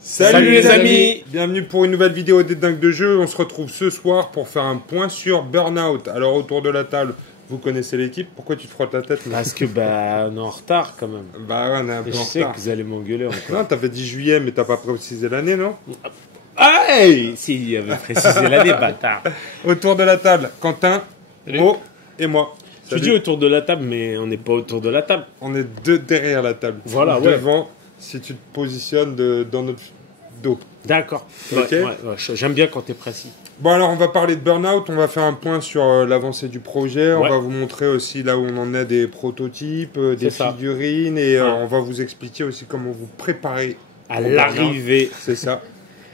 Salut les amis. Bienvenue pour une nouvelle vidéo des dingues de jeu. On se retrouve ce soir pour faire un point sur Burnout. Alors autour de la table, vous connaissez l'équipe. Pourquoi tu te frottes la tête? Parce que on est en retard quand même. Bah ouais, on est un peu Et je en sais retard. que vous allez m'engueuler encore. Non, t'avais dit juillet, mais t'as pas précisé l'année, non? Ah, hey si, il avait précisé l'année, bâtard. Autour de la table, Quentin, Mo et moi. Tu dis autour de la table, mais on n'est pas autour de la table. On est deux derrière la table. Voilà, ou ouais. devant, si tu te positionnes dans notre dos. D'accord. Ok. Ouais, j'aime bien quand t'es précis. Bon, alors on va parler de Burnout, on va faire un point sur l'avancée du projet, on Ouais. va vous montrer aussi là où on en est des prototypes, des C'est ça. figurines, et Ouais. on va vous expliquer aussi comment vous préparer À au l'arrivée Burnout. C'est ça.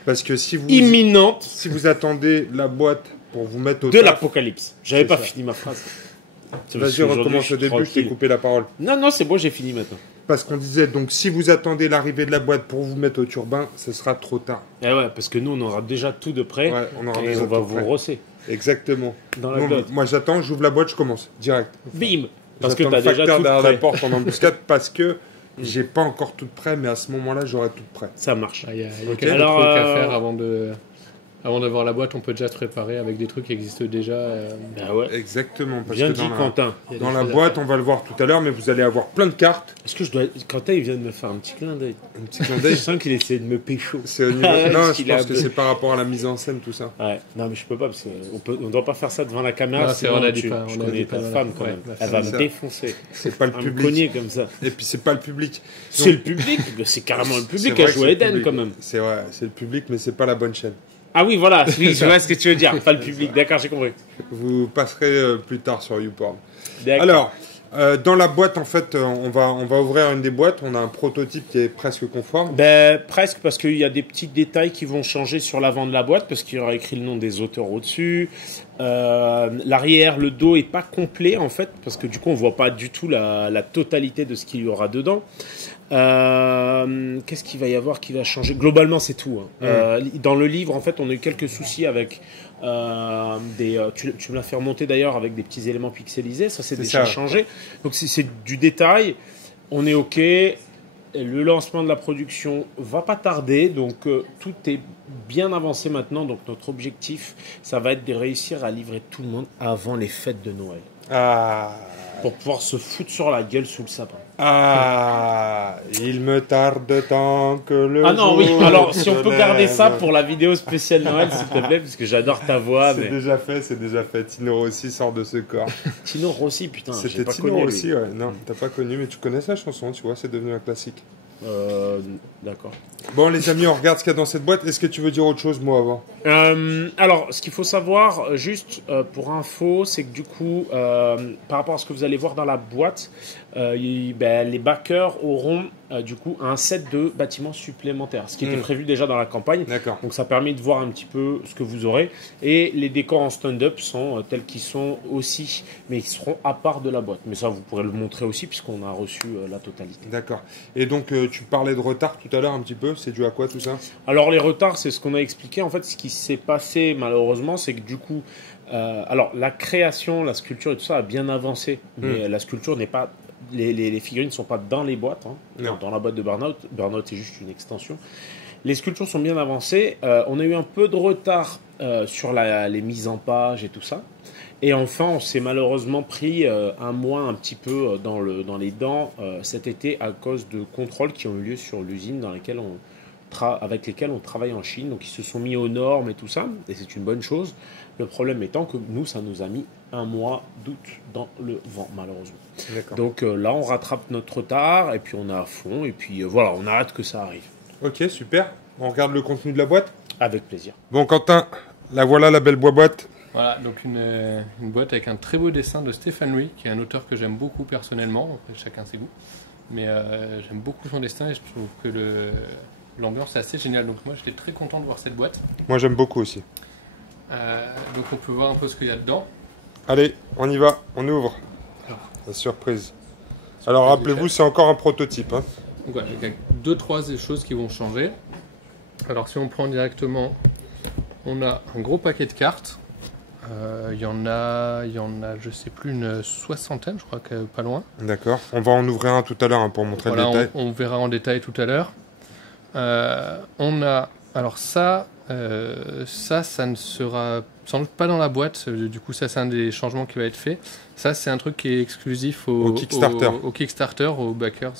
Parce que si vous attendez la boîte pour vous mettre au de taf, l'apocalypse. J'avais C'est pas ça. fini ma phrase. Vas-y, recommence au début, je t'ai coupé la parole. Non, c'est bon, j'ai fini maintenant. Parce qu'on disait, donc si vous attendez l'arrivée de la boîte pour vous mettre au turbin, ce sera trop tard. Eh ouais, parce que nous, on aura déjà tout de près. Ouais, on aura et déjà on va tout vous prêt. rosser Exactement. dans la Non, glotte. moi j'attends, j'ouvre la boîte, je commence, direct. Bim. Parce que J'attends t'as le déjà facteur tout derrière prêt. la porte en embuscade parce que j'ai pas encore tout prêt, mais à ce moment-là, j'aurai tout prêt. Ça marche. Il y a Ok. quelques Alors, trucs à faire avant d'avoir la boîte. On peut déjà se préparer avec des trucs qui existent déjà. Bah ouais. Exactement. Parce Bien que dit, dans la, Quentin. Il y a dans des la choses à boîte, faire. on va le voir tout à l'heure, mais vous allez avoir plein de cartes. Est-ce que je dois. Quentin, il vient de me faire un petit clin d'œil. Un petit clin Je d'œil. sens qu'il essaie de me pécho. C'est au niveau... Ah, non, parce je qu'il a pense un que peu- c'est par rapport à la mise en scène, tout ça. Ouais, non, mais je peux pas parce qu'on doit pas faire ça devant la caméra. Non, c'est sinon vrai, on a dit tu- pas, je on a connais dit ta pas, femme ouais, quand même. ma Elle femme, va c'est me ça. défoncer. C'est pas le Elle va me public. cogner comme ça. Et puis c'est pas le public. C'est le public, c'est carrément le C'est public vrai à que jouer c'est le Eden public. quand même. C'est vrai, c'est le public, mais c'est pas la bonne chaîne. Ah oui, voilà, oui, je vois ce que tu veux dire. Pas le public, d'accord, j'ai compris. Vous passerez plus tard sur YouPorn. D'accord. Alors, dans la boîte, en fait, on va ouvrir une des boîtes. On a un prototype qui est presque conforme. Ben, presque, parce qu'il y a des petits détails qui vont changer sur l'avant de la boîte, parce qu'il y aura écrit le nom des auteurs au-dessus. L'arrière, le dos est pas complet, en fait, parce que du coup, on voit pas du tout la totalité de ce qu'il y aura dedans. Qu'est-ce qu'il va y avoir qui va changer? Globalement, c'est tout. Hein. Dans le livre, en fait, on a eu quelques soucis avec tu me l'as fait remonter d'ailleurs avec des petits éléments pixelisés. Ça, c'est déjà ça. changé. Donc, c'est du détail. On est OK. Le lancement de la production va pas tarder, donc tout est bien avancé maintenant. Donc notre objectif, ça va être de réussir à livrer tout le monde avant les fêtes de Noël, Ah, pour pouvoir se foutre sur la gueule sous le sapin. il me tarde tant que le Ah non, jour oui. Alors se si on peut lève. garder ça pour la vidéo spéciale Noël, s'il te plaît, parce que j'adore ta voix. C'est Mais... déjà fait, c'est déjà fait. Tino Rossi sort de ce corps. Tino Rossi, putain, j'ai C'était pas Tino connu. Rossi, lui. ouais. Non, t'as pas connu, mais tu connais sa chanson, tu vois, c'est devenu un classique. D'accord. Bon, les amis, on regarde ce qu'il y a dans cette boîte. Est-ce que tu veux dire autre chose, moi, avant? Alors, ce qu'il faut savoir, juste pour info, c'est que du coup, par rapport à ce que vous allez voir dans la boîte, les backers auront du coup un set de bâtiments supplémentaires, ce qui était prévu déjà dans la campagne. D'accord. Donc ça permet de voir un petit peu ce que vous aurez. Et les décors en stand-up sont tels qu'ils sont aussi, mais ils seront à part de la boîte. Mais ça, vous pourrez le montrer aussi puisqu'on a reçu la totalité. D'accord. Et donc, tu parlais de retard tout à l'heure un petit peu. C'est dû à quoi tout ça? Alors les retards, c'est ce qu'on a expliqué. En fait, ce qui s'est passé malheureusement, c'est que du coup, alors la création, la sculpture et tout ça a bien avancé, mais la sculpture n'est pas, les figurines ne sont pas dans les boîtes, hein, Non. dans la boîte de Burnout. Burnout, c'est juste une extension. Les sculptures sont bien avancées. On a eu un peu de retard sur les mises en page et tout ça. Et enfin, on s'est malheureusement pris un mois un petit peu dans les dents cet été à cause de contrôles qui ont eu lieu sur l'usine avec lesquels on travaille en Chine. Donc ils se sont mis aux normes et tout ça, et c'est une bonne chose. Le problème étant que nous, ça nous a mis un mois d'août dans le vent, malheureusement. D'accord. Donc là, on rattrape notre retard, et puis on est à fond, et puis voilà, on a hâte que ça arrive. Ok, super. On regarde le contenu de la boîte. Avec plaisir. Bon, Quentin, la voilà, la belle boîte. Voilà, donc une boîte avec un très beau dessin de Stéphane Louis, qui est un auteur que j'aime beaucoup personnellement. Après, chacun ses goûts. Mais j'aime beaucoup son dessin et je trouve que l'ambiance est assez géniale. Donc moi, j'étais très content de voir cette boîte. Moi, j'aime beaucoup aussi. Donc on peut voir un peu ce qu'il y a dedans. Allez, on y va, on ouvre. Alors. La surprise. Alors, rappelez-vous, c'est encore un prototype. Hein. Donc voilà, il y a 2-3 choses qui vont changer. Alors si on prend directement, on a un gros paquet de cartes. Il y en a, je sais plus, une soixantaine, je crois que pas loin. D'accord. On va en ouvrir un tout à l'heure hein, pour montrer Voilà, le détail. on verra en détail tout à l'heure. On a... Alors ça ne sera sans doute pas dans la boîte. Du coup, ça, c'est un des changements qui va être fait. Ça, c'est un truc qui est exclusif au Kickstarter, aux backers,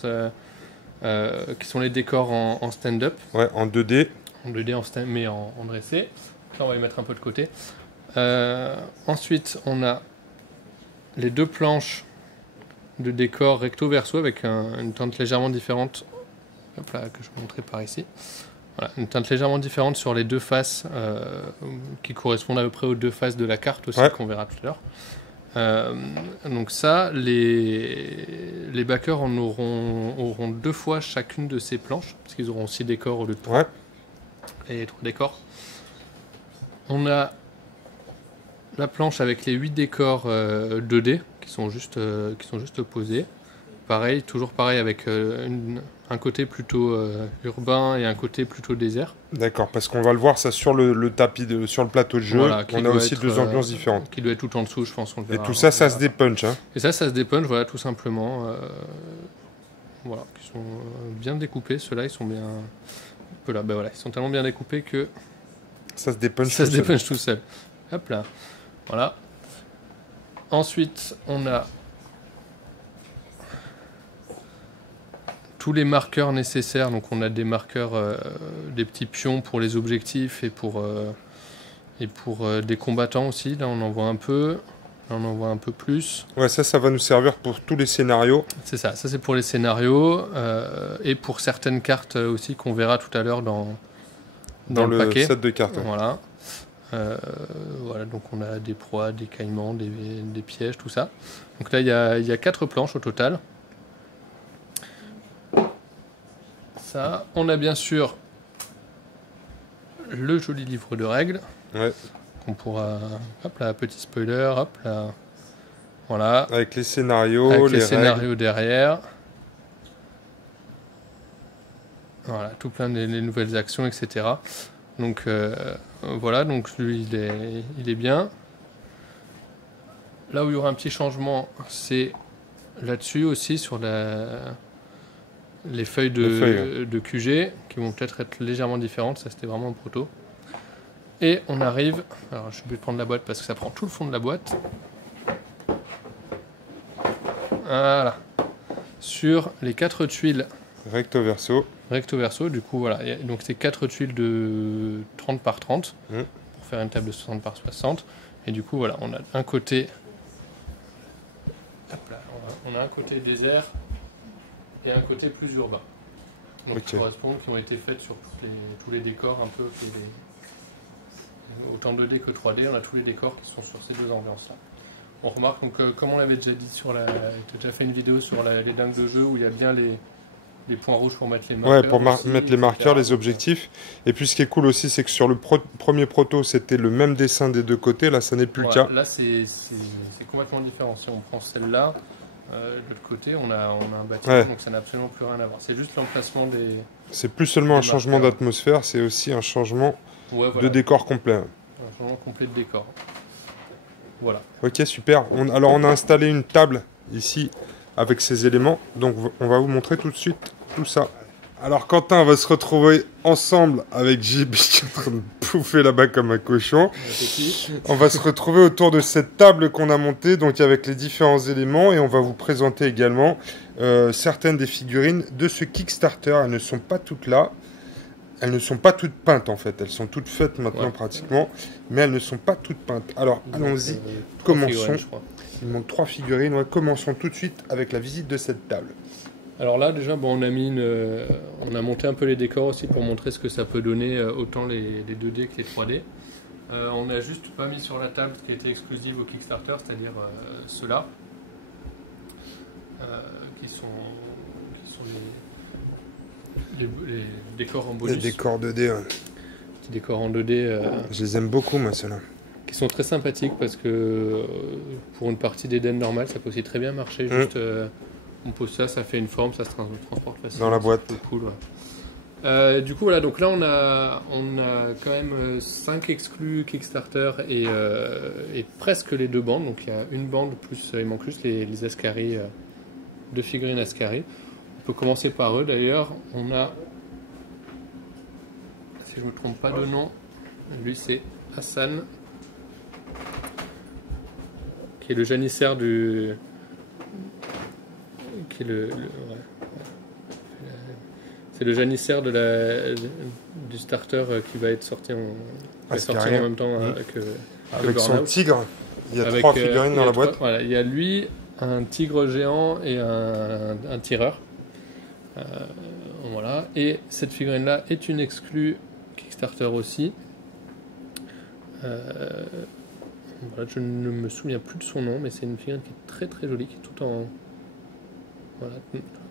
qui sont les décors en stand-up. Ouais, en 2D. En 2D, mais en dressé. Ça, on va les mettre un peu de côté. Ensuite, on a les deux planches de décor recto-verso avec une teinte légèrement différente. Hop là, que je vais montrer par ici. Voilà, une teinte légèrement différente sur les deux faces qui correspondent à peu près aux deux faces de la carte aussi, qu'on verra tout à l'heure. Donc ça, les backers auront 2 fois chacune de ces planches, parce qu'ils auront 6 décors au lieu de 3. Et 3 décors. On a la planche avec les 8 décors 2D qui sont juste posés. Pareil, toujours pareil avec un côté plutôt urbain et un côté plutôt désert. D'accord, parce qu'on va le voir ça sur le tapis, sur le plateau de jeu. Voilà, on a aussi 2 ambiances différentes. Qui doit être tout en dessous, je pense. On le verra, et tout ça, ça se dépunch. Hein. Et ça se dépunch, voilà, tout simplement. Voilà, qui sont bien découpés. Ceux-là, ils sont bien. Un peu là, ben voilà, ils sont tellement bien découpés que. Ça se dépunch. Ça se dépunch tout seul. Hop là. Voilà. Ensuite, on a tous les marqueurs nécessaires. Donc on a des marqueurs, des petits pions pour les objectifs et pour des combattants aussi. Là on en voit un peu. Là on en voit un peu plus. Ouais, ça va nous servir pour tous les scénarios. C'est ça c'est pour les scénarios et pour certaines cartes aussi qu'on verra tout à l'heure dans le paquet. Set de cartes. Voilà. Voilà, donc on a des proies, des caïmans, des pièges, tout ça. Donc là il y a 4 planches au total. Ça, on a bien sûr le joli livre de règles. Ouais. Qu'on pourra. Hop là, petit spoiler, hop là. Voilà. Avec les scénarios, avec les scénarios derrière. Voilà, tout plein de les nouvelles actions, etc. Donc voilà, donc lui il est bien. Là où il y aura un petit changement, c'est là-dessus aussi sur les feuilles de QG qui vont peut-être être légèrement différentes. Ça c'était vraiment en proto. Et on arrive, alors je suis obligé de prendre la boîte parce que ça prend tout le fond de la boîte. Voilà. Sur les 4 tuiles recto verso, du coup voilà, donc c'est 4 tuiles de 30 par 30 pour faire une table de 60 par 60 et du coup voilà, on a un côté hop là, on a un côté désert et un côté plus urbain, donc qui correspondent, qui ont été faites sur tous les décors un peu, autant 2D que 3D, on a tous les décors qui sont sur ces deux ambiances là. On remarque donc comme on l'avait déjà dit tu as déjà fait une vidéo sur les dingues de jeu où il y a bien les points rouges pour mettre les marqueurs. Ouais, pour mettre les marqueurs, les objectifs. Et puis ce qui est cool aussi, c'est que sur le premier proto, c'était le même dessin des deux côtés. Là, ça n'est plus le cas. Là, c'est complètement différent. Si on prend celle-là, de l'autre côté, on a un bâtiment, donc ça n'a absolument plus rien à voir. C'est juste l'emplacement des... C'est plus seulement un changement d'atmosphère, c'est aussi un changement de décor complet. Un changement complet de décor. Voilà. Ok, super. Alors, on a installé une table ici avec ces éléments. Donc, on va vous montrer tout de suite tout ça. Alors, Quentin va se retrouver ensemble avec JB qui est en train de bouffer là-bas comme un cochon. On va se retrouver autour de cette table qu'on a montée, donc avec les différents éléments. Et on va vous présenter également certaines des figurines de ce Kickstarter. Elles ne sont pas toutes là. Elles ne sont pas toutes peintes en fait, elles sont toutes faites maintenant pratiquement, mais elles ne sont pas toutes peintes. Alors allons-y, commençons. Il manque 3 figurines, commençons tout de suite avec la visite de cette table. Alors là déjà, on a monté un peu les décors aussi pour montrer ce que ça peut donner, autant les 2D que les 3D. On n'a juste pas mis sur la table ce qui était exclusive au Kickstarter, c'est-à-dire ceux-là, qui sont les décors en bonus. Les décors 2D. Petits décors en 2D. Je les aime beaucoup, moi, ceux-là. Qui sont très sympathiques parce que pour une partie d'Eden normale, ça peut aussi très bien marcher. Juste, on pose ça fait une forme, ça se transporte facilement. Dans la boîte. C'est cool, ouais. Du coup, voilà, donc là, on a quand même 5 exclus Kickstarter et presque les 2 bandes. Donc il y a une bande, plus il manque juste les Ascari, 2 figurines Ascari. On peut commencer par eux d'ailleurs. On a si je me trompe pas de nom. Lui, c'est Hassan, qui est le janissaire du... qui est ouais. C'est le janissaire du starter qui va être sorti en même temps que avec son Burnout. tigre. Il y a 3 figurines dans la boîte. Voilà, il y a lui, un tigre géant et un tireur. Voilà. Et cette figurine-là est une exclue Kickstarter aussi. Voilà, je ne me souviens plus de son nom, mais c'est une figurine qui est très très jolie, qui est tout en... Voilà,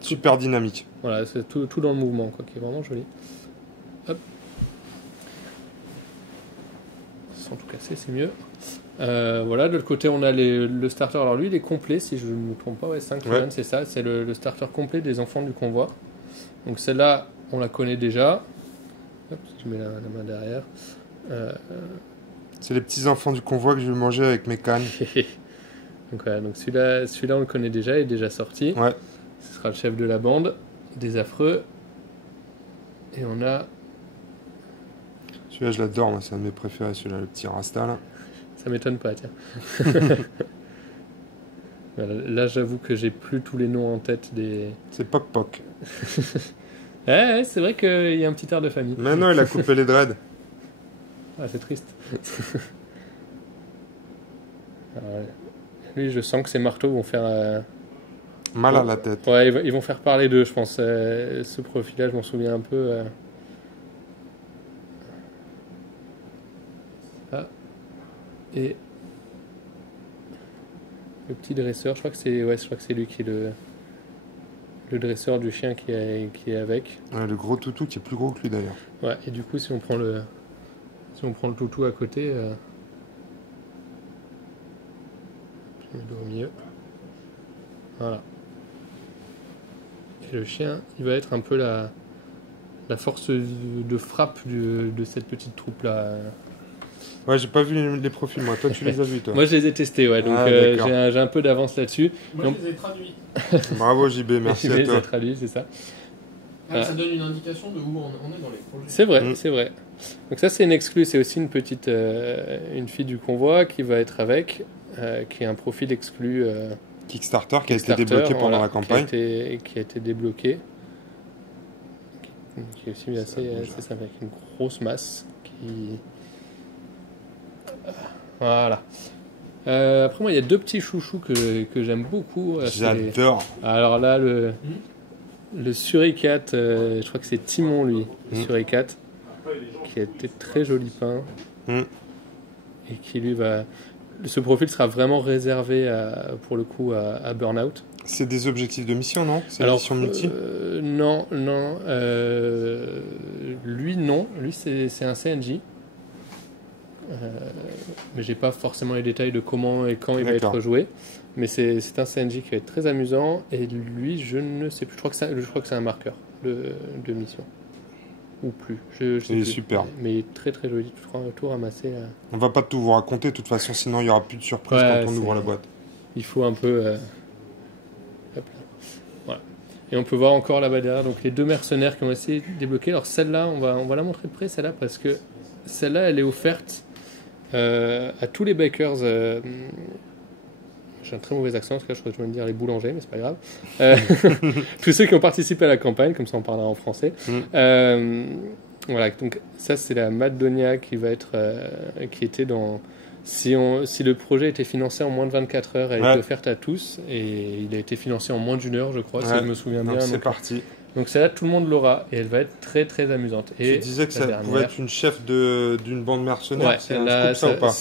Super dynamique. voilà, c'est tout dans le mouvement, quoi, qui est vraiment joli. Hop. Sans tout casser, c'est mieux. Voilà, de l'autre côté, on a le starter. Alors lui, il est complet, si je ne me trompe pas. Ouais, 5 figurines, c'est ça. C'est le starter complet des enfants du convoi. Donc celle-là, on la connaît déjà. Hop, je mets la main derrière. C'est les petits enfants du convoi que je vais manger avec mes cannes. Donc voilà, donc celui-là, on le connaît déjà, il est déjà sorti. Ouais. Ce sera le chef de la bande, des affreux. Et on a... Celui-là, je l'adore, moi, c'est un de mes préférés, celui-là, le petit Rasta, là. Ça m'étonne pas, tiens. Voilà, là, j'avoue que j'ai plus tous les noms en tête des... C'est Poc Poc. Ouais, c'est vrai qu'il y a un petit air de famille. Mais non, il a coupé les dreads. Ah, c'est triste. Alors, lui, je sens que ces marteaux vont faire... Mal à la tête. Ouais, ils vont faire parler d'eux, je pense. Ce profil-là, je m'en souviens un peu. Ah. Et le petit dresseur, je crois que c'est lui qui est le dresseur du chien qui est avec. Ouais, le gros toutou qui est plus gros que lui d'ailleurs. Ouais, et du coup, si on prend le toutou à côté, je mets le dos au milieu. Voilà. Et le chien, il va être un peu la force de frappe de cette petite troupe-là. Ouais, j'ai pas vu les profils, moi. Toi, tu les as vus, toi. Moi, je les ai testés, ouais, donc j'ai un peu d'avance là-dessus. Moi, je les ai traduits. Bravo, JB, merci à Je les toi. ai traduits, c'est ça. Ça donne une indication de où on est dans les projets. C'est vrai, c'est vrai. Donc ça, c'est une exclue, c'est aussi une petite... une fille du convoi qui va être avec, qui a un profil exclu... Kickstarter qui a été débloqué pendant la campagne. Qui a été débloqué. Qui est aussi assez simple, avec une grosse masse. Voilà. Après, moi, il y a deux petits chouchous que j'aime beaucoup. J'adore. Alors là, le suricate, je crois que c'est Timon, lui, le suricate, qui a été très joli peint. Et qui, lui, va... Ce profil sera vraiment réservé pour le coup à Burnout. C'est des objectifs de mission, non? C'est une mission multi? Non. Lui, non. Lui, c'est un CNJ. Mais j'ai pas forcément les détails de comment et quand il va être joué. Mais c'est un CNJ qui va être très amusant. Et lui, je ne sais plus. Je crois que c'est un marqueur de mission. Ou plus. Je sais il est plus. super. Mais il est très très joli. Tout ramassé. On va pas tout vous raconter, de toute façon, sinon il n'y aura plus de surprise quand on ouvre la boîte. Il faut un peu... Hop là. Voilà. Et on peut voir encore là-bas derrière donc les deux mercenaires qui ont essayé de débloquer. Alors celle-là, on va la montrer de près, celle-là, parce que celle-là, elle est offerte à tous les bakers... J'ai un très mauvais accent, parce que là, je crois que je vais me dire les boulangers, mais c'est pas grave. Tous ceux qui ont participé à la campagne, comme ça on parlera en français. Voilà, donc ça c'est la Madonia qui va être, qui était dans... Si le projet était financé en moins de 24 heures, elle est offerte à tous, et il a été financé en moins d'1 heure, je crois, si je me souviens bien. C'est parti. Donc celle-là, tout le monde l'aura, et elle va être très très amusante. Et tu disais que ça pouvait être une chef d'une bande mercenaire, ouais, c'est un scoop ça ou pas?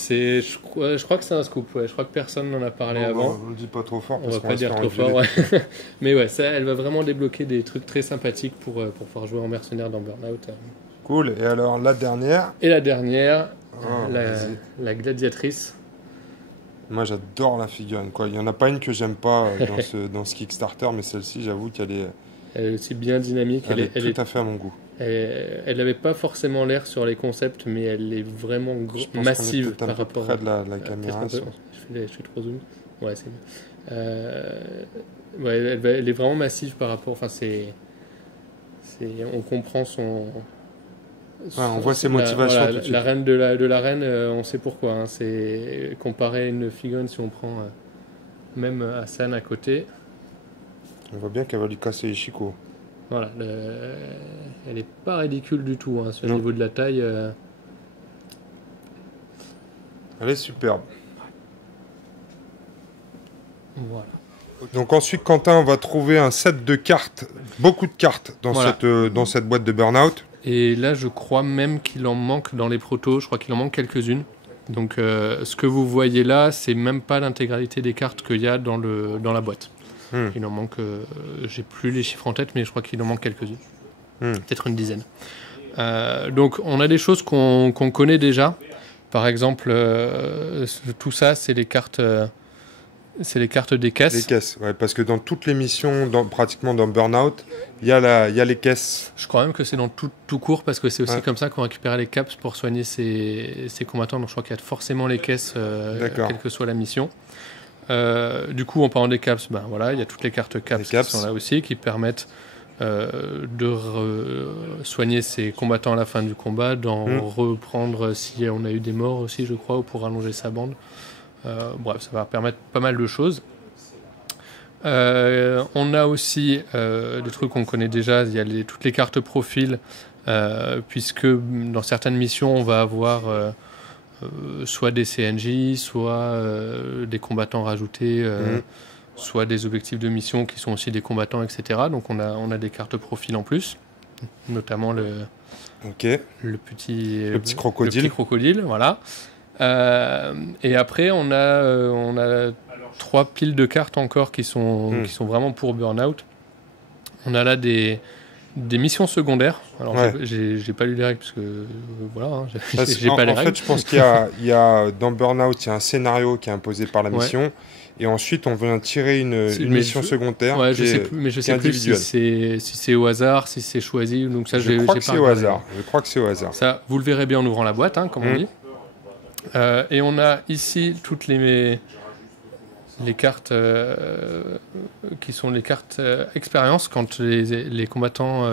Je crois que c'est un scoop, ouais. Je crois que personne n'en a parlé avant. On ne le dit pas trop fort, on va pas dire trop fort, ouais. Mais ouais, ça, elle va vraiment débloquer des trucs très sympathiques pour pouvoir jouer en mercenaire dans Burnout. Cool, et alors la dernière? Et la dernière, la gladiatrice. Moi j'adore la figurine, quoi. Il n'y en a pas une que j'aime pas dans ce Kickstarter, mais celle-ci, j'avoue qu'elle est... Elle est aussi bien dynamique. Elle est tout à fait à mon goût. Elle n'avait pas forcément l'air sur les concepts, mais elle est vraiment massive par rapport près de la caméra. Je fais trop zoom. Ouais, c'est mieux. Ouais, elle est vraiment massive par rapport. Enfin, on comprend on voit ses motivations. Voilà, tout de suite. la reine de la reine, on sait pourquoi. Hein. C'est comparé à une figurine, si on prend même Hassan à côté. On voit bien qu'elle va lui casser les chicots. Voilà, elle est pas ridicule du tout, hein, au niveau de la taille. Elle est superbe. Voilà. Donc ensuite, Quentin va trouver un set de cartes, beaucoup de cartes dans, Voilà. dans cette boîte de Burnout. Et là, je crois même qu'il en manque dans les protos, je crois qu'il en manque quelques-unes. Donc ce que vous voyez là, c'est même pas l'intégralité des cartes qu'il y a dans la boîte. Il en manque, j'ai plus les chiffres en tête, mais je crois qu'il en manque quelques-unes. Peut-être une dizaine. Donc on a des choses qu'on connaît déjà. Par exemple, tout ça, c'est les cartes des caisses. Les caisses, ouais, parce que dans toutes les missions, pratiquement dans Burnout, il y a les caisses. Je crois même que c'est dans tout court, parce que c'est aussi Ouais. comme ça qu'on récupère les caps pour soigner ces combattants. Donc je crois qu'il y a forcément les caisses, quelle que soit la mission. Du coup, en parlant des caps, ben voilà, il y a toutes les cartes caps qui sont là aussi, qui permettent de soigner ces combattants à la fin du combat, d'en reprendre si on a eu des morts aussi, je crois, ou pour allonger sa bande. Bref, ça va permettre pas mal de choses. On a aussi des trucs qu'on connaît déjà, il y a toutes les cartes profil, puisque dans certaines missions, on va avoir soit des CNJ, soit des combattants rajoutés, soit des objectifs de mission qui sont aussi des combattants, etc. Donc on a des cartes profil en plus, notamment le petit crocodile. Le petit crocodile, voilà. Et après, on a 3 piles de cartes encore qui sont vraiment pour Burnout. On a là des missions secondaires. Alors, j'ai pas lu les règles parce que voilà, hein, j'ai pas les règles. En fait, je pense qu'il y a dans Burnout, il y a un scénario qui est imposé par la mission. Et ensuite, on vient tirer une mission secondaire. Ouais, je sais plus si c'est au hasard, si c'est choisi. Donc ça, je crois que c'est au hasard. Je crois que c'est au hasard. Ça, vous le verrez bien en ouvrant la boîte, hein, comme on dit. Et on a ici toutes les cartes qui sont les cartes expérience. Quand les combattants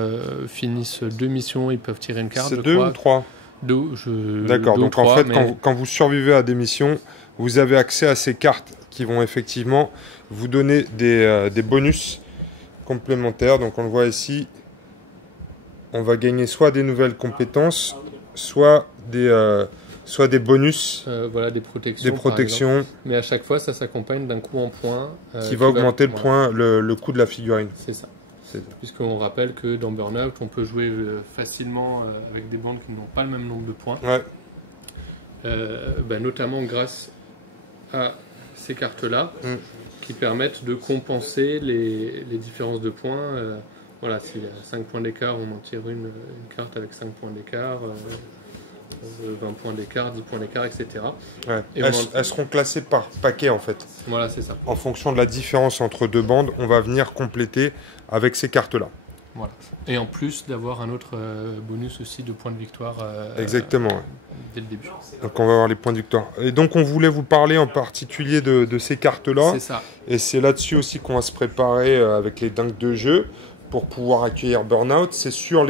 finissent 2 missions, ils peuvent tirer une carte. C'est 2 ou 3 D'accord, donc en fait, quand vous survivez à des missions, vous avez accès à ces cartes qui vont effectivement vous donner des bonus complémentaires. Donc on le voit ici, on va gagner soit des nouvelles compétences, soit des bonus, voilà, des protections. Mais à chaque fois, ça s'accompagne d'un coup en point. Qui va augmenter le coût de la figurine. C'est ça. Puisqu'on rappelle que dans Burnout, on peut jouer facilement avec des bandes qui n'ont pas le même nombre de points. Notamment grâce à ces cartes-là, qui permettent de compenser les différences de points. Voilà, s'il y a 5 points d'écart, on en tire une carte avec 5 points d'écart. 20 points d'écart, 10 points d'écart, etc. Et elles seront classées par paquet en fait. Voilà, c'est ça. En fonction de la différence entre 2 bandes, on va venir compléter avec ces cartes-là. Voilà. Et en plus d'avoir un autre bonus aussi de points de victoire. Exactement. Dès le début. Donc on va avoir les points de victoire. Et donc on voulait vous parler en particulier de ces cartes-là. C'est ça. Et c'est là-dessus aussi qu'on va se préparer avec les dingues de jeu. Pour pouvoir accueillir Burnout, c'est sur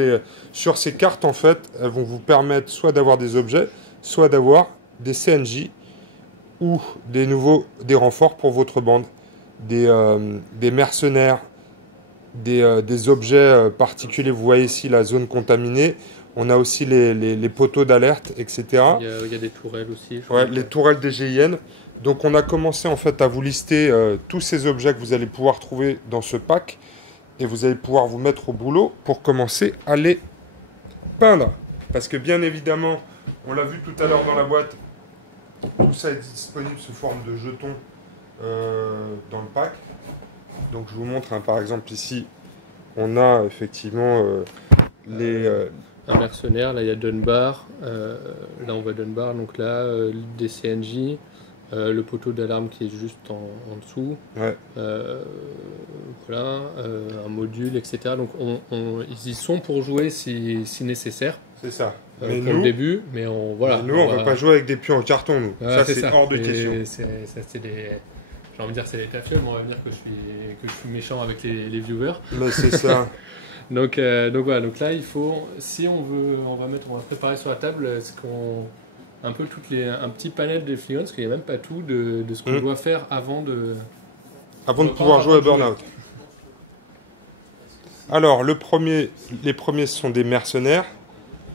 ces cartes en fait, elles vont vous permettre soit d'avoir des objets, soit d'avoir des CNJ ou des renforts pour votre bande, des mercenaires, des objets particuliers. Vous voyez ici la zone contaminée. On a aussi les poteaux d'alerte, etc. Il y a des tourelles aussi. Les tourelles des GIN. Donc on a commencé en fait à vous lister tous ces objets que vous allez pouvoir trouver dans ce pack. Et vous allez pouvoir vous mettre au boulot pour commencer à les peindre. Parce que bien évidemment, on l'a vu tout à l'heure dans la boîte, tout ça est disponible sous forme de jetons dans le pack. Donc je vous montre, par exemple ici, on a effectivement un mercenaire, là il y a Dunbar, là on voit Dunbar, donc là des CNJ. Le poteau d'alarme qui est juste en dessous, voilà, un module, etc. Donc ils y sont pour jouer si nécessaire. C'est ça. Mais pour le début, mais on ne va pas jouer avec des pions en carton, nous. Ça c'est hors de question. C'est j'ai envie de dire c'est les tafioles, mais on va me dire que je suis méchant avec les viewers. Mais c'est ça. Donc voilà, donc là il faut, si on veut, on va préparer sur la table un petit panel des figurines, parce qu'il n'y a même pas tout de ce qu'on doit faire avant de pouvoir jouer à Burnout. Alors les premiers sont des mercenaires.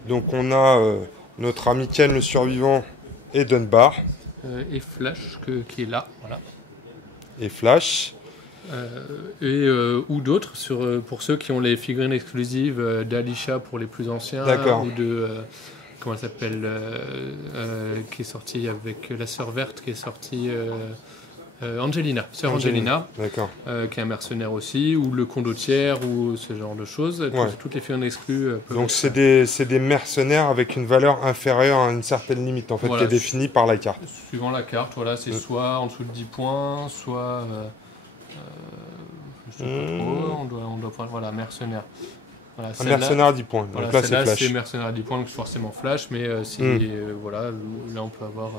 Donc on a notre ami Ken le survivant et Dunbar. Et Flash qui est là, voilà. Et Flash. Ou d'autres pour ceux qui ont les figurines exclusives d'Alisha pour les plus anciens. D'accord. Ou de comment elle s'appelle qui est sortie avec la sœur verte qui est sortie Angelina, sœur Angelina, d'accord. Qui est un mercenaire aussi, ou le condottière ou ce genre de choses. Ouais. Toutes les figurines exclues. Donc c'est des mercenaires avec une valeur inférieure à une certaine limite en fait, voilà, qui est définie par la carte. Suivant la carte, voilà, c'est soit en dessous de 10 points, soit je sais pas trop, on doit prendre, voilà, mercenaire. Voilà, un mercenaire à 10 points. Donc voilà, là c'est Flash. C'est mercenaire à 10 points, donc forcément Flash, mais voilà, là on peut avoir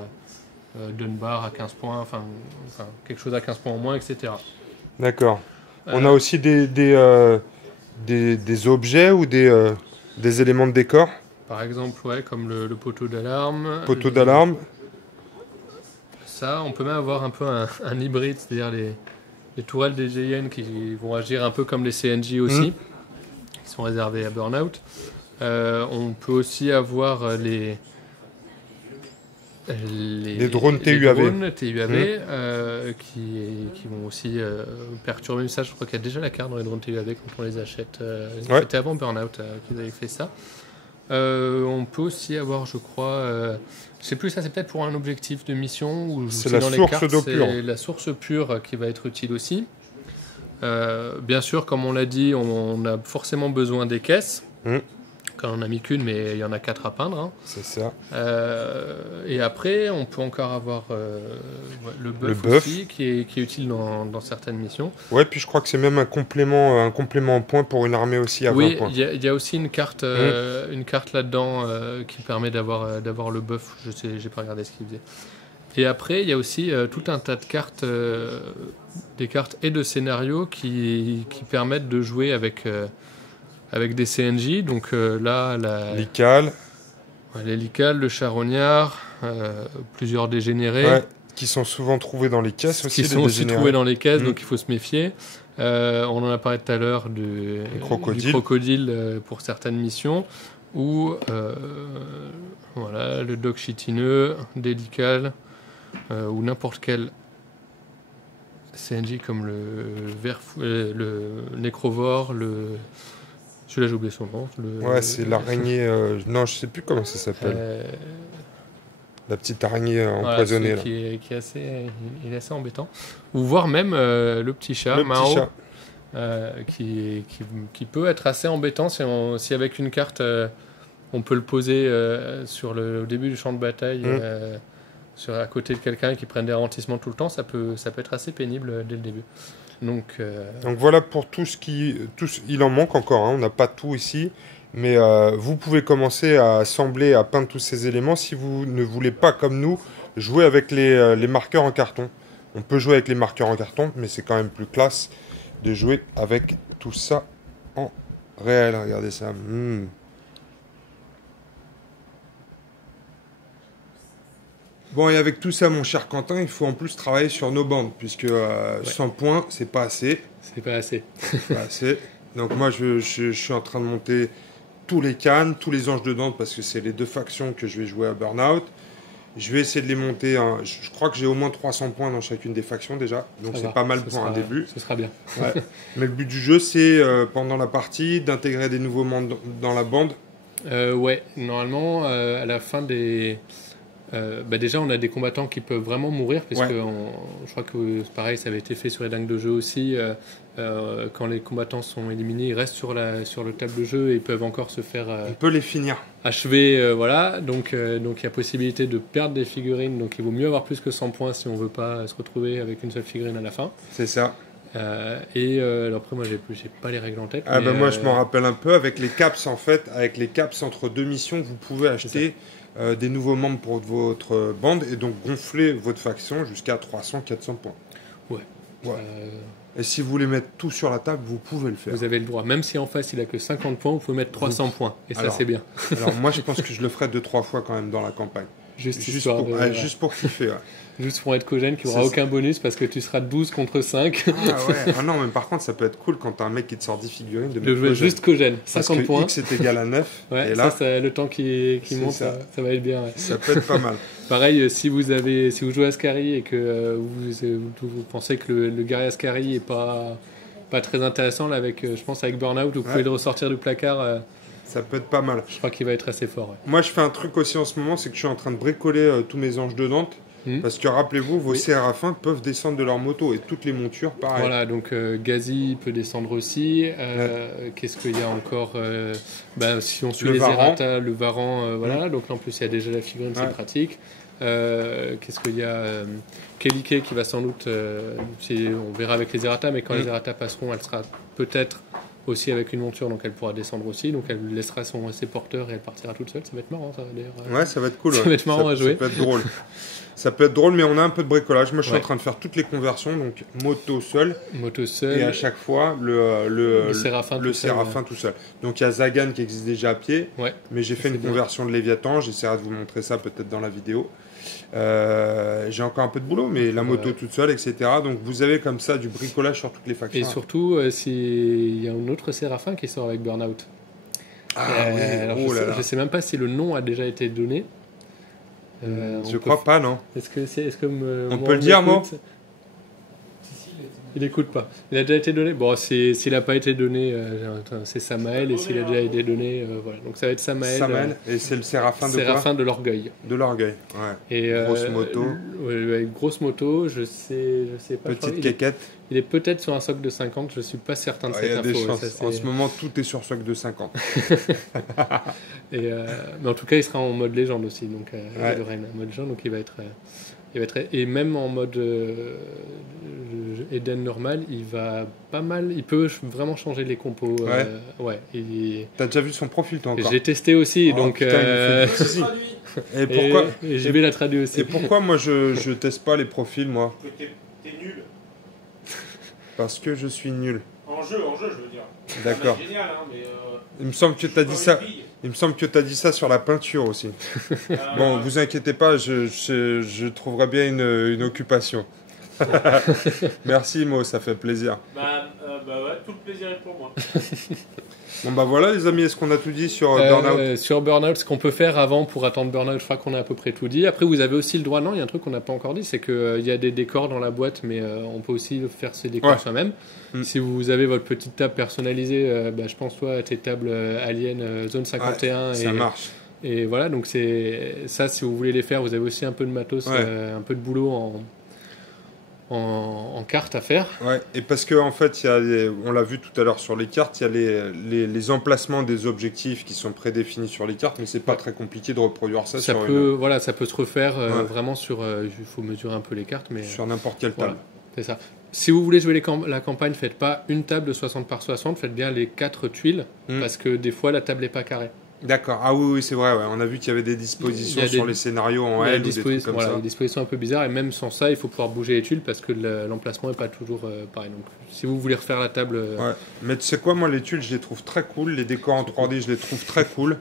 Dunbar à 15 points, enfin quelque chose à 15 points en moins, etc. D'accord. On a aussi des objets ou des éléments de décor. Par exemple, ouais, comme le poteau d'alarme. Poteau d'alarme. Ça, on peut même avoir un peu un hybride, c'est-à-dire les tourelles des GN qui vont agir un peu comme les CNJ aussi, qui sont réservés à Burnout. On peut aussi avoir les drones TUAV, qui vont aussi perturber. Mais ça, je crois qu'il y a déjà la carte dans les drones TUAV quand on les achète. Ouais. C'était avant Burnout qu'ils avaient fait ça. On peut aussi avoir, je crois, je sais plus, ça c'est peut-être pour un objectif de mission ou c'est la source d'eau pure. C'est la source pure qui va être utile aussi. Bien sûr, comme on l'a dit, on a forcément besoin des caisses. Quand on n'a mis qu'une, mais il y en a 4 à peindre. Hein. C'est ça. Et après, on peut encore avoir le buff aussi, qui est utile dans certaines missions. Ouais, puis je crois que c'est même un complément en points pour une armée aussi à 20 points. Oui, il y a aussi une carte là-dedans qui permet d'avoir le buff. Je sais, j'ai pas regardé ce qu'il faisait. Et après, il y a aussi tout un tas de cartes, des cartes et de scénarios qui permettent de jouer avec des CNJ. Donc là, Lical. Les Lical, le Charognard, plusieurs dégénérés. Ouais, qui sont souvent trouvés dans les caisses aussi. Qui sont aussi trouvés dans les caisses, donc il faut se méfier. On en a parlé tout à l'heure du crocodile pour certaines missions. Ou voilà, le Doc chitineux, des Lical, ou n'importe quel CNJ comme le Nécrovore, celui-là j'ai oublié son nom. Ouais, c'est l'araignée. Non, je sais plus comment ça s'appelle. La petite araignée empoisonnée. Voilà, qui est assez embêtant. Ou voire même le petit chat, Mao, qui peut être assez embêtant si avec une carte on peut le poser au début du champ de bataille. À côté de quelqu'un qui prenne des ralentissements tout le temps, ça peut être assez pénible dès le début. Donc voilà pour il en manque encore, hein, on n'a pas tout ici, mais vous pouvez commencer à assembler, à peindre tous ces éléments si vous ne voulez pas, comme nous, jouer avec les marqueurs en carton. On peut jouer avec les marqueurs en carton, mais c'est quand même plus classe de jouer avec tout ça en réel. Regardez ça. Bon, et avec tout ça, mon cher Quentin, il faut en plus travailler sur nos bandes, puisque 100 points, c'est pas assez. C'est pas assez. Pas assez. Donc moi, je suis en train de monter tous les cannes, tous les anges de Dante, parce que c'est les 2 factions que je vais jouer à Burnout. Je vais essayer de les monter. Je crois que j'ai au moins 300 points dans chacune des factions déjà, donc c'est pas mal pour un début. Ce sera bien. Ouais. Mais le but du jeu, c'est pendant la partie d'intégrer des nouveaux membres dans la bande. Ouais, normalement, à la fin des... déjà on a des combattants qui peuvent vraiment mourir parce que je crois que pareil ça avait été fait sur les dingues de jeu aussi, quand les combattants sont éliminés ils restent sur le table de jeu et ils peuvent encore se faire on peut les finir achever, voilà, donc il y a possibilité de perdre des figurines, donc il vaut mieux avoir plus que 100 points si on veut pas se retrouver avec une seule figurine à la fin. C'est ça. Alors après moi j'ai pas les règles en tête. Moi je m'en rappelle un peu avec les caps en fait, avec les caps entre 2 missions vous pouvez acheter des nouveaux membres pour votre bande et donc gonfler votre faction jusqu'à 300-400 points. Ouais. Ouais. Et si vous voulez mettre tout sur la table, vous pouvez le faire. Vous avez le droit. Même si en face il a que 50 points, vous pouvez mettre 300 points. Et ça, Alors, c'est bien. Alors moi, je pense que je le ferai 2-3 fois quand même dans la campagne. Juste Juste pour kiffer. Ouais. Juste pour être Kogène qui n'aura aucun bonus parce que tu seras 12 contre 5. Ah ouais. Ah non, mais par contre, ça peut être cool quand t'as un mec qui te sort 10 figurines de jouer juste Kogène. 50 points. X est égal à 9. Ouais, et là, ça, le temps qui monte, ça va être bien. Ouais. Ça peut être pas mal. Pareil, si vous jouez Ascari et que vous pensez que le guerrier Ascari est pas très intéressant, là, je pense avec Burnout, vous pouvez le ressortir du placard. Ça peut être pas mal. Je crois qu'il va être assez fort. Ouais. Moi, je fais un truc aussi en ce moment, c'est que je suis en train de bricoler tous mes anges de Nantes. Parce que rappelez-vous, vos Séraphins peuvent descendre de leur moto et toutes les montures, pareil. Voilà, donc Gazi peut descendre aussi. Qu'est-ce qu'il y a encore si on suit les errata, le Varan, voilà. Donc en plus, il y a déjà la figurine, c'est pratique. Qu'est-ce qu'il y a Kelike qui va sans doute, on verra avec les errata, mais quand les errata passeront, elle sera peut-être aussi avec une monture, donc elle pourra descendre aussi, donc elle laissera ses porteurs et elle partira toute seule. Ça va être marrant, ça d'ailleurs. Ouais, ça va être cool. Ça va être marrant à jouer. Ça peut être drôle. Ça peut être drôle, mais on a un peu de bricolage. Moi, je suis en train de faire toutes les conversions, donc moto seul. Et à chaque fois, le Séraphin tout seul. Donc il y a Zagan qui existe déjà à pied, mais j'ai fait une conversion de Léviathan. J'essaierai de vous montrer ça peut-être dans la vidéo. J'ai encore un peu de boulot, mais la moto toute seule, etc. Donc vous avez comme ça du bricolage sur toutes les factions. Et surtout, il y a un autre Séraphin qui sort avec Burnout. Je sais même pas si le nom a déjà été donné. Je crois pas, non. Est-ce que on peut le dire, moi? Il n'écoute pas. Il a déjà été donné. Bon, s'il n'a pas été donné, c'est Samael. Et s'il a déjà été donné, voilà. Donc ça va être Samael. Et c'est le Séraphin de Séraphin de l'orgueil. De l'orgueil, ouais. Et, grosse moto. Grosse moto, je sais pas. Petite quéquette. Il est peut-être sur un socle de 50, je suis pas certain de cette info. Il y a des chances. En ce moment, tout est sur socle de 50. Mais en tout cas, il sera en mode légende aussi. Donc, il aura un mode légende, donc il va être. Et même en mode Eden normal, il va pas mal. Il peut vraiment changer les compos. T'as déjà vu son profil, toi encore? J'ai testé aussi, donc. Putain, et pourquoi et JB l'a traduit aussi. Et pourquoi moi je teste pas les profils, moi? Parce que t'es nul. Parce que je suis nul. En jeu, je veux dire. D'accord. C'est génial, hein, mais. Il me semble que t'as dit ça. Il me semble que tu as dit ça sur la peinture aussi. Bon, vous inquiétez pas, je trouverai bien une occupation. Merci Mo, ça fait plaisir. Ouais, tout le plaisir est pour moi. Bon bah voilà les amis, est-ce qu'on a tout dit sur Burnout? Sur Burnout, ce qu'on peut faire avant pour attendre Burnout, je crois qu'on a à peu près tout dit. Après vous avez aussi le droit, non, il y a un truc qu'on n'a pas encore dit, c'est qu'il y a des décors dans la boîte, mais on peut aussi faire ces décors soi-même. Si vous avez votre petite table personnalisée, je pense toi à tes tables Alien Zone 51. Ça marche. Et voilà, donc c'est ça, si vous voulez les faire, vous avez aussi un peu de matos, un peu de boulot en cartes à faire. Ouais, et parce qu'en fait, on l'a vu tout à l'heure sur les cartes, il y a les emplacements des objectifs qui sont prédéfinis sur les cartes, mais c'est pas très compliqué de reproduire ça ça peut se refaire vraiment sur... Il faut mesurer un peu les cartes, mais... Sur n'importe quelle table. C'est ça. Si vous voulez jouer la campagne, faites pas une table de 60 par 60, faites bien les 4 tuiles, parce que des fois, la table n'est pas carrée. D'accord. Ah oui, c'est vrai. Ouais. On a vu qu'il y avait des dispositions sur les scénarios en L ou des trucs comme ça. Des dispositions un peu bizarres. Et même sans ça, il faut pouvoir bouger les tuiles parce que l'emplacement n'est pas toujours pareil. Donc, si vous voulez refaire la table... Ouais. Mais tu sais quoi, moi, les tuiles, je les trouve très cool. Les décors en 3D, je les trouve très cool.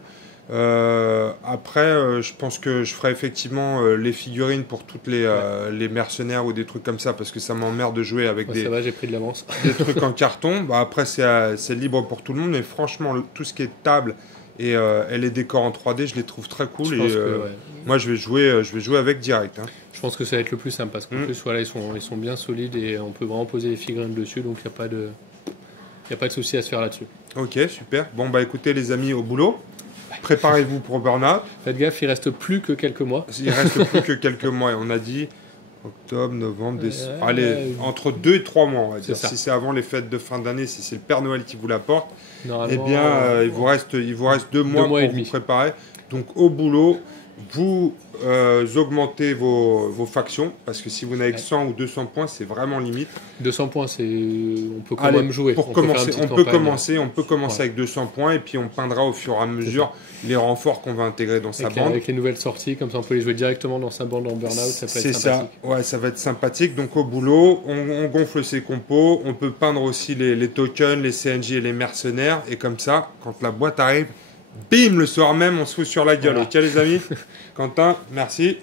Après, je pense que je ferai effectivement les figurines pour toutes les mercenaires ou des trucs comme ça parce que ça m'emmerde de jouer avec ça va, j'ai pris de l'avance. des trucs en carton. Bah, après, c'est libre pour tout le monde. Mais franchement, tout ce qui est table... Et les décors en 3D, je les trouve très cool. Moi, je vais jouer avec direct. Hein. Je pense que ça va être le plus simple parce qu'en plus, voilà, ils sont bien solides et on peut vraiment poser les figurines dessus. Donc, il n'y a pas de souci à se faire là-dessus. Ok, super. Bon, bah écoutez, les amis, au boulot. Préparez-vous pour Burnout. Faites gaffe, il reste plus que quelques mois. Il reste plus que quelques mois. Et on a dit octobre, novembre, décembre. Allez, entre 2 et 3 mois, on va dire. Si c'est avant les fêtes de fin d'année, si c'est le Père Noël qui vous l'apporte, eh bien, il vous reste 2 mois pour vous préparer. Donc, au boulot, vous augmentez vos factions, parce que si vous n'avez que 100 ou 200 points, c'est vraiment limite. 200 points, on peut quand Allez, même jouer. Pour on peut commencer, faire une on petite peut campagne. commencer Ouais. avec 200 points, et puis on peindra au fur et à mesure les renforts qu'on va intégrer dans sa bande. Avec les nouvelles sorties, comme ça on peut les jouer directement dans sa bande en burn-out, ça peut être C'est sympathique. ça, ouais, ça va être sympathique. Donc au boulot, on gonfle ses compos, on peut peindre aussi les tokens, les CNJ et les mercenaires, et comme ça, quand la boîte arrive, bim, le soir même, on se fout sur la gueule. Voilà. Ok les amis? Quentin, merci.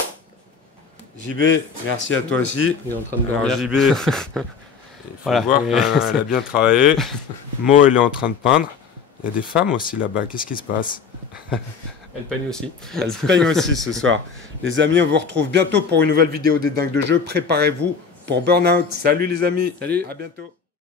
JB, merci à toi aussi. Il est en train de Alors dormir. JB, il faut Voilà. voir, elle a bien travaillé. Mo, elle est en train de peindre. Il y a des femmes aussi là-bas, qu'est-ce qui se passe? Elle peigne aussi. Elle peigne aussi ce soir. Les amis, on vous retrouve bientôt pour une nouvelle vidéo des dingues de jeu. Préparez-vous pour Burnout. Salut les amis. Salut. À bientôt.